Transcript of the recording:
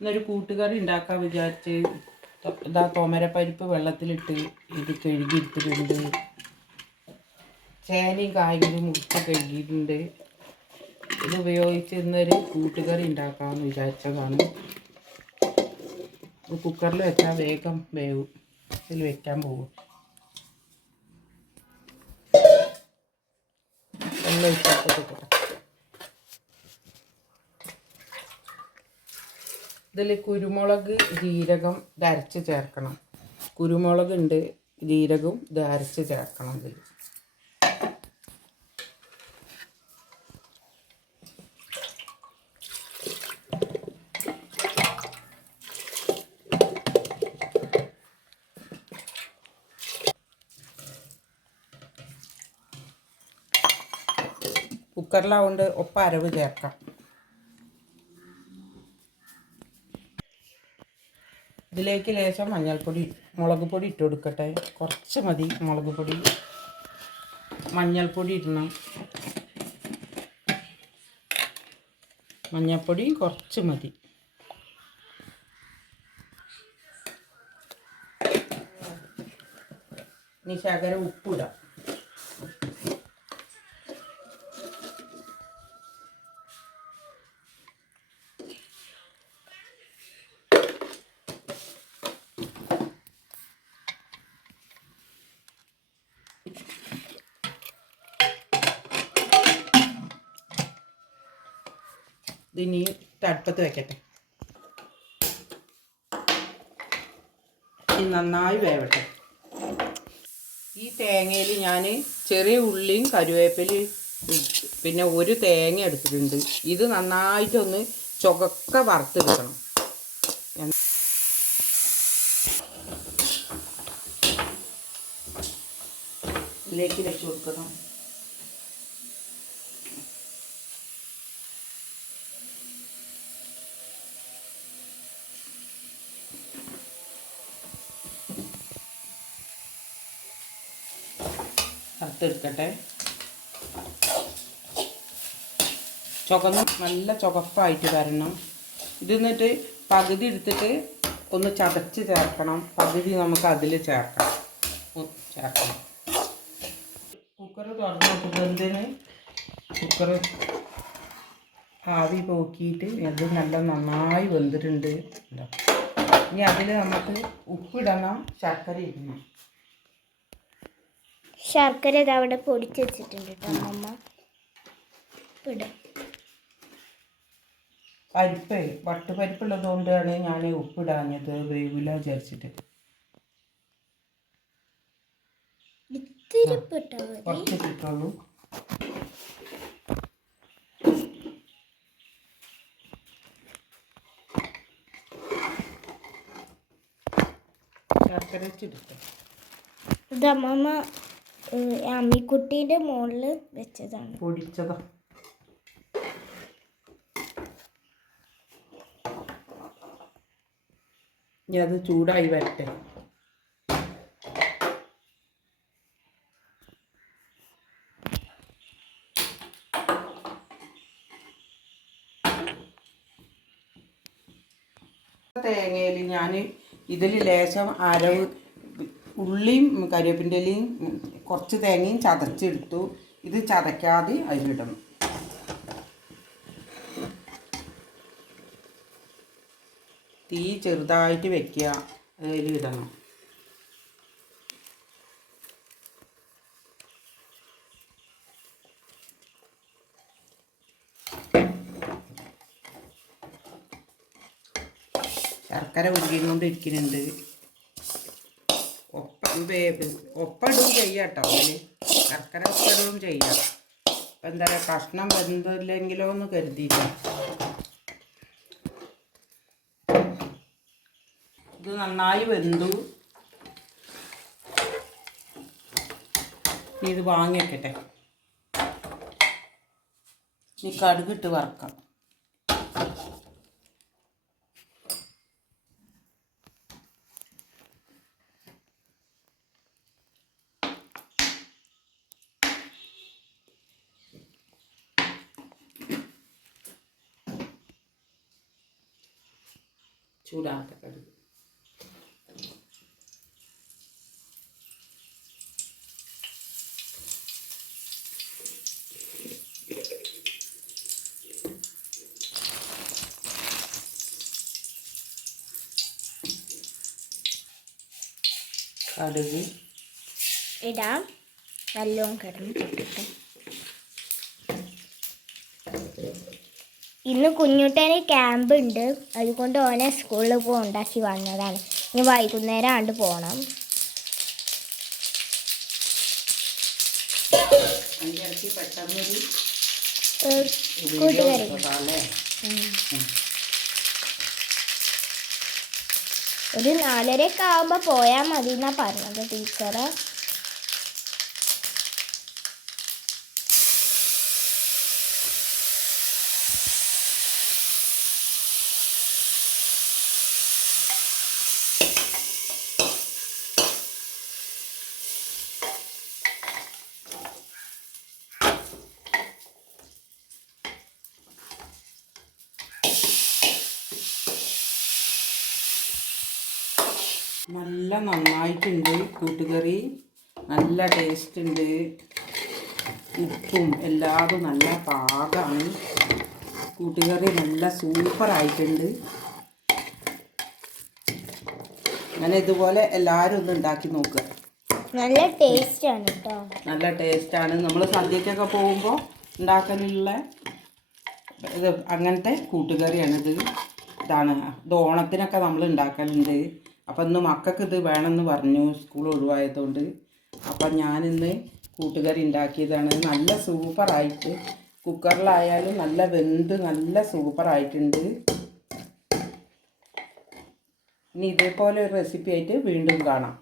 ഇന്നൊരു കൂട്ടുകറി ഉണ്ടാക്കാൻ വിചാരിച്ച് ഇതാ തോമരപ്പരിപ്പ് വെള്ളത്തിലിട്ട് ഇത് കഴുകിയെടുത്തിട്ടുണ്ട്. ചേനയും കായും മുറിച്ച് കഴുകിയിട്ടുണ്ട്. ഇത് ഉപയോഗിച്ച് ഇന്നൊരു കൂട്ടുകറി ഉണ്ടാക്കാമെന്ന് വിചാരിച്ചതാണ്. കുക്കറിൽ വെച്ചാൽ വേഗം വേവും. ഇതിൽ വെക്കാൻ പോകും. വെള്ളം ഒഴിച്ചിട്ട് ഇതിൽ കുരുമുളക് ജീരകം ഇത് അരച്ച് ചേർക്കണം. കുരുമുളക് ഉണ്ട്, ജീരകവും ഇത് അരച്ച് ചേർക്കണം. ഇതിൽ കുക്കറിലാവുകൊണ്ട് ഒപ്പം അരവ് ചേർക്കാം. ഇതിലേക്ക് ലേശം മഞ്ഞൾപ്പൊടി മുളക് പൊടി ഇട്ട് കൊടുക്കട്ടെ. കുറച്ച് മതി മുളക് പൊടി. മഞ്ഞൾപ്പൊടി ഇടണം. മഞ്ഞൾപ്പൊടി കുറച്ച് മതി. ഇനി ശകലം ഉപ്പിടാം. ഇതിനി അടുപ്പത്ത് വെക്കട്ടെ. ഇനി നന്നായി വേവട്ടെ. ഈ തേങ്ങയിൽ ഞാൻ ചെറിയ ഉള്ളിയും കറിവേപ്പിലയും പിന്നെ ഒരു തേങ്ങ എടുത്തിട്ടുണ്ട്. ഇത് നന്നായിട്ടൊന്ന് ചുവക്ക വറുത്തെടുക്കണം. ഇതിലേക്ക് വെച്ച് കൊടുക്കണം. വറുത്തെടുക്കട്ടെ. നല്ല ചുവപ്പായിട്ട് വരണം. ഇത് എന്നിട്ട് പകുതി എടുത്തിട്ട് ഒന്ന് ചതച്ച് ചേർക്കണം. പകുതി നമുക്ക് അതിൽ ചേർക്കണം. കുക്കർ തുറന്ന് നോക്കുമ്പോഴത്തേന് കുക്കർ ആവി പോക്കിയിട്ട് അത് നന്നായി വെന്തിട്ടുണ്ട്. ഇനി അതിൽ നമുക്ക് ഉപ്പിടണം, ശർക്കര ഇടണം. ശർക്കര ഇത് അവിടെ പൊടിച്ച് വെച്ചിട്ടുണ്ട് കേട്ടോ അമ്മ. പരിപ്പ് വട്ടുപരിപ്പുള്ളത് കൊണ്ടാണ് ഞാൻ ഉപ്പിടാഞ്ഞത്. വേവില വിചാരിച്ചിട്ട് കുറച്ച് ഇട്ടുള്ളൂ. ശർക്കര വെച്ചെടുത്ത് ഇത് അമ്മമ്മ അമ്മിക്കുട്ടീൻ്റെ മുകളിൽ വെച്ചതാണ്, പൊടിച്ചതാ. ഇനി അത് ചൂടായി വരട്ടെ. തേങ്ങയിൽ ഞാൻ ഇതിൽ ലേശം അരവ് ഉള്ളിയും കരിവേപ്പിൻ്റെ ഇലയും കുറച്ച് തേങ്ങയും ചതച്ചെടുത്തു. ഇത് ചതയ്ക്കാതെ അതിലിടണം. തീ ചെറുതായിട്ട് വെക്കുക, അതിലിടണം. ശർക്കര ഉരുകിക്കൊണ്ടിരിക്കുന്നുണ്ട്. ഒപ്പിടും ചെയ്യാം കേട്ടോ. അതിൽ ശർക്കര ഒപ്പിടുകയും ചെയ്യാം. അപ്പം എന്താ പറയുക, കഷ്ണം വെന്തില്ലെങ്കിലോ എന്ന് കരുതിയില്ല. ഇത് നന്നായി വെന്തു. ഇത് വാങ്ങി വെക്കട്ടെ. ഇനി കടുകിട്ട് വറക്കാം. ചൂടാത്ത കടുക്. കടുക് ഇടാം. നല്ലോണം കിടന്ന് പൊട്ടിട്ട്. ഇന്ന് കുഞ്ഞുട്ടന് ക്യാമ്പ് ഉണ്ട്, അതുകൊണ്ട് ഓനെ സ്കൂളിൽ പോയി ഉണ്ടാക്കി വന്നതാണ്. ഇനി വൈകുന്നേരം ആണ്ട് പോകണം. അതിൻ്റെ ഇടയ്ക്ക് പെട്ടെന്നൊരു കൂട്ടുകറി. ഒരു 4:30 ആകുമ്പോൾ പോയാൽ മതി എന്നാ പറഞ്ഞത് ടീച്ചറ്. നല്ല നന്നായിട്ടുണ്ട് കൂട്ടുകറി, നല്ല ടേസ്റ്റ് ഉണ്ട്. ഉപ്പും എല്ലാതും നല്ല പാകമാണ്. കൂട്ടുകറി നല്ല സൂപ്പറായിട്ടുണ്ട്. അങ്ങനെ ഇതുപോലെ എല്ലാവരും ഒന്ന് ഉണ്ടാക്കി നോക്കുക. നല്ല ടേസ്റ്റാണ് കേട്ടോ. നല്ല ടേസ്റ്റാണ്. നമ്മൾ സദ്യക്കൊക്കെ പോകുമ്പോൾ ഉണ്ടാക്കലുള്ള ഇത് അങ്ങനത്തെ കൂട്ടുകറിയാണിത്. ഇത് ഓണത്തിനൊക്കെ നമ്മൾ ഉണ്ടാക്കലുണ്ട്. അപ്പം ഇന്ന് മക്കൾക്ക് ഇത് വേണമെന്ന് പറഞ്ഞു, സ്കൂൾ ഒഴിവായതുകൊണ്ട്. അപ്പം ഞാനിന്ന് കൂട്ടുകറി ഉണ്ടാക്കിയതാണ്. നല്ല സൂപ്പറായിട്ട്, കുക്കറിലായാലും നല്ല വെന്ത് നല്ല സൂപ്പറായിട്ടുണ്ട്. ഇനി ഇതേപോലെ ഒരു റെസിപ്പി ആയിട്ട് വീണ്ടും കാണാം.